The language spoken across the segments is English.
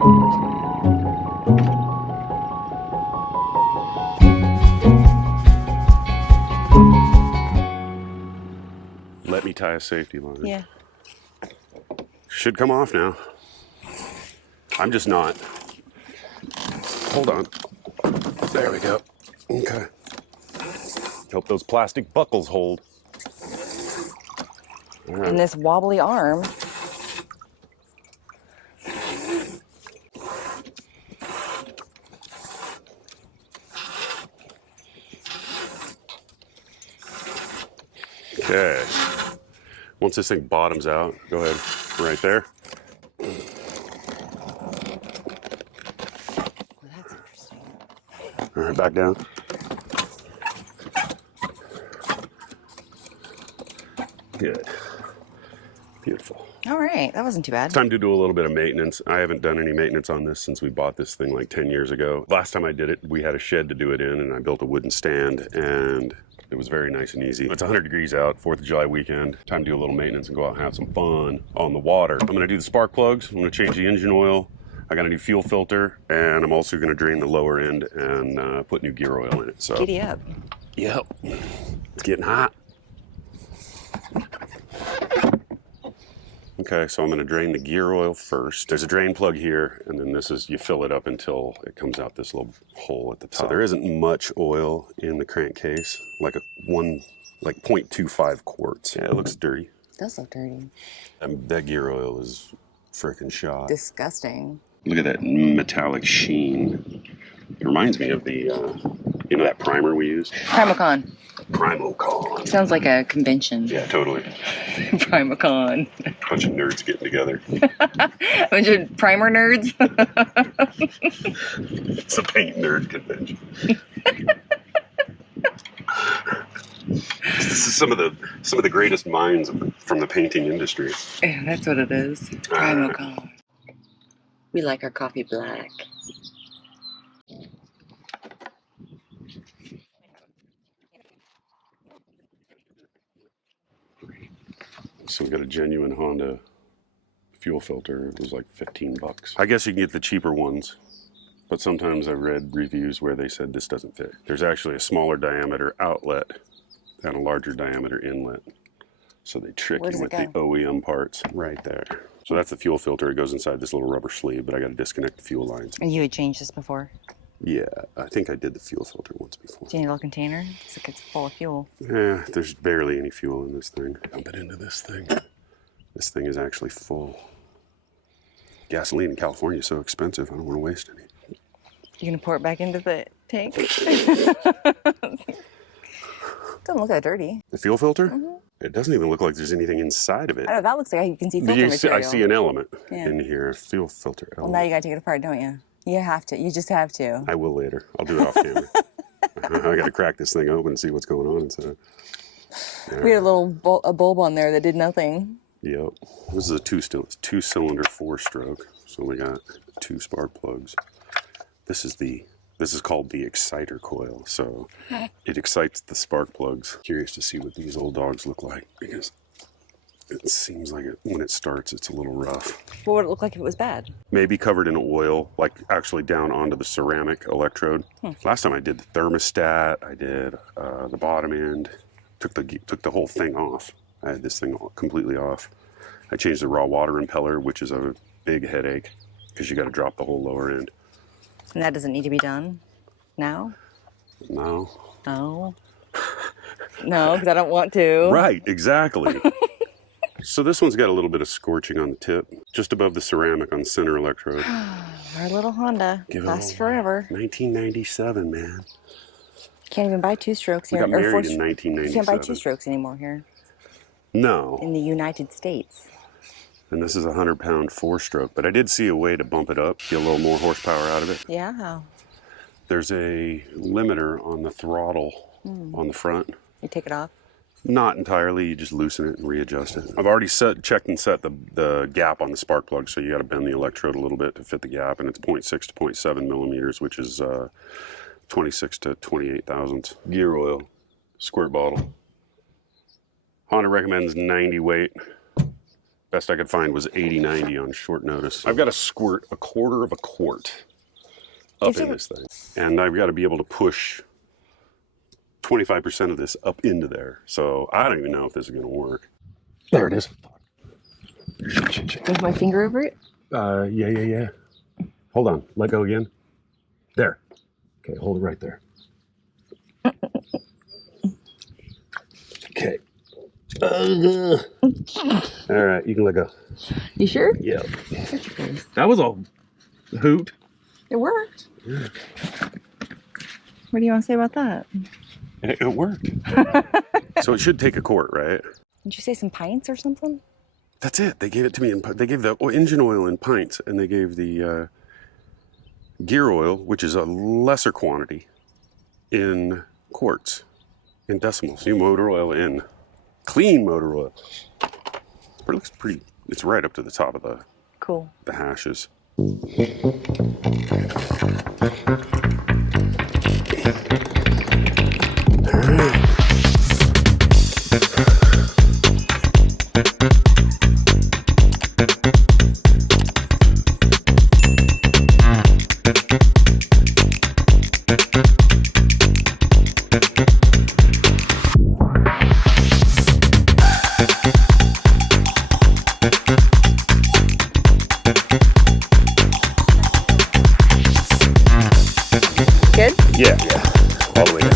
Let me tie a safety line. Yeah. Should come off now. I'm just not. Hold on. There we go. Okay. Hope those plastic buckles hold. All right. And this wobbly arm. Okay. Once this thing bottoms out, go ahead, right there. Well, that's interesting. All right, back down. Good. Beautiful. All right, that wasn't too bad. It's time to do a little bit of maintenance. I haven't done any maintenance on this since we bought this thing like 10 years ago. Last time I did it, we had a shed to do it in, and I built a wooden stand, and it was very nice and easy. It's 100 degrees out, 4th of July weekend. Time to do a little maintenance and go out and have some fun on the water. I'm gonna do the spark plugs. I'm gonna change the engine oil. I got a new fuel filter, and I'm also gonna drain the lower end and put new gear oil in it. So, Giddy up. yep, it's getting hot. Okay, so I'm going to drain the gear oil first. There's a drain plug here, and then this is, you fill it up until it comes out this little hole at the top. So there isn't much oil in the crankcase, like 0.25 quarts. Yeah, it looks dirty. It does look dirty. That gear oil is freaking shot. Disgusting. Look at that metallic sheen. It reminds me of the, you know that primer we use? Primacon. Primocon. Sounds like a convention. Yeah, totally. Primacon. Bunch of nerds getting together. A bunch of primer nerds. It's a paint nerd convention. This is some of the greatest minds from the painting industry. Yeah, that's what it is. Primacon. We like our coffee black. So we got a genuine Honda fuel filter. It was like 15 bucks. I guess you can get the cheaper ones, but sometimes I've read reviews where they said this doesn't fit. There's actually a smaller diameter outlet and a larger diameter inlet. So they trick you with the OEM parts right there. So that's the fuel filter. It goes inside this little rubber sleeve, but I got to disconnect the fuel lines. And you had changed this before? Yeah, I think I did the fuel filter once before. Do you need a little container? It's like it's full of fuel. Yeah, there's barely any fuel in this thing. Dump it into this thing. This thing is actually full. Gasoline in California is so expensive, I don't want to waste any. You gonna pour it back into the tank? Doesn't look that dirty. The fuel filter? Mm-hmm. It doesn't even look like there's anything inside of it. I know, that looks like you can see filter material. I see an element in here, fuel filter element. Well, now you gotta take it apart, don't you? You have to. You just have to. I will later. I'll do it off camera. I gotta crack this thing open and see what's going on inside. We had a little bulb on there that did nothing. Yep. This is a two-cylinder 4-stroke. So we got 2 spark plugs. This is called the exciter coil. So it excites the spark plugs. Curious to see what these old dogs look like because it seems like when it starts, it's a little rough. What would it look like if it was bad? Maybe covered in oil, like actually down onto the ceramic electrode. Last time I did the thermostat, I did the bottom end, took the whole thing off. I had this thing completely off. I changed the raw water impeller, which is a big headache because you got to drop the whole lower end. And that doesn't need to be done now? No. No. No, because I don't want to. Right, exactly. So this one's got a little bit of scorching on the tip, just above the ceramic on the center electrode. Our little Honda lasts forever. 1997, man. Can't even buy 2-strokes here. We got married in 1997. You can't buy 2-strokes anymore here. No. In the United States. And this is a 100-pound 4-stroke, but I did see a way to bump it up, get a little more horsepower out of it. Yeah. How? There's a limiter on the throttle on the front. You take it off? Not entirely, you just loosen it and readjust it. I've already checked and set the gap on the spark plug, so you got to bend the electrode a little bit to fit the gap, and it's 0.6 to 0.7 millimeters, which is 26 to 28 thousandths. Gear oil, squirt bottle. Honda recommends 90 weight. Best I could find was 80, 90 on short notice. I've got to squirt a quarter of a quart up in this thing. And I've got to be able to push 25% of this up into there. So I don't even know if this is going to work. There it is. With my finger over it? Yeah. Hold on. Let go again. There. Okay, hold it right there. Okay. All right, you can let go. You sure? Yeah. That was a hoot. It worked. Yeah. What do you want to say about that? It worked. So it should take a quart, right? Did you say some pints or something? That's it. They gave it to me. They gave the engine oil in pints, and they gave the gear oil, which is a lesser quantity, in quarts, in decimals. New motor oil in. Clean motor oil. But it looks pretty. It's right up to the top of the hashes. Good? Yeah. All the way down.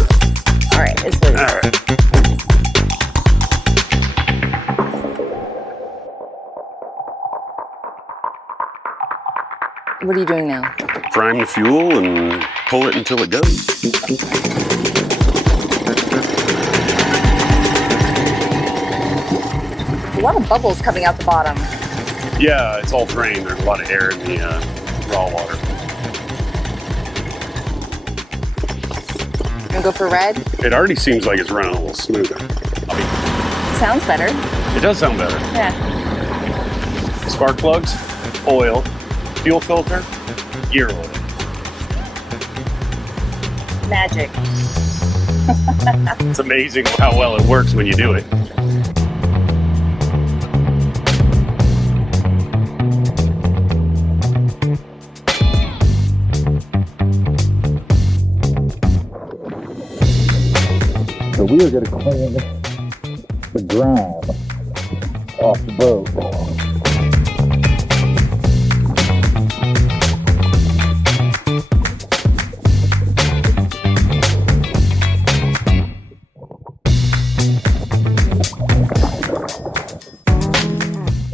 All right, it's loose. All right. What are you doing now? Prime the fuel and pull it until it goes. A lot of bubbles coming out the bottom. Yeah, it's all drained. There's a lot of air in the raw water. You gonna go for red? It already seems like it's running a little smoother. Sounds better. It does sound better. Yeah. Spark plugs, oil, fuel filter, gear oil. Magic. It's amazing how well it works when you do it. So we are going to clean the grime off the boat.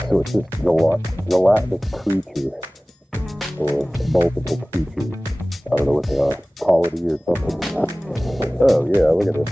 So it's this gelatinous creature, or multiple creatures. I don't know what they are, quality or something. Oh yeah, look at this.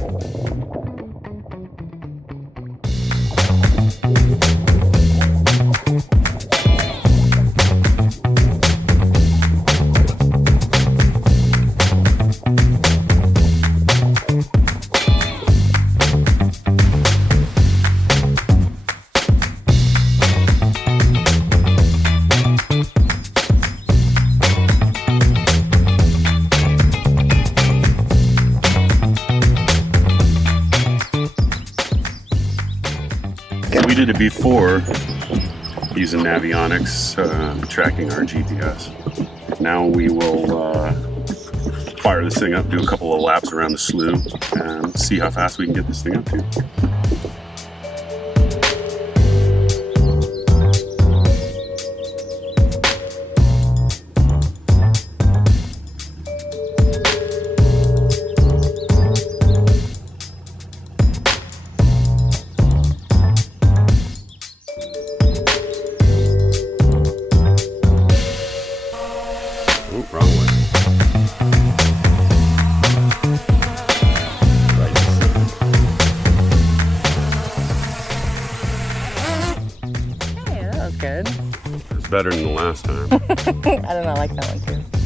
We did it before using Navionics, tracking our GPS. Now we will fire this thing up, do a couple of laps around the slough, and see how fast we can get this thing up to. Good. It's better than the last time. I don't know, I like that one too.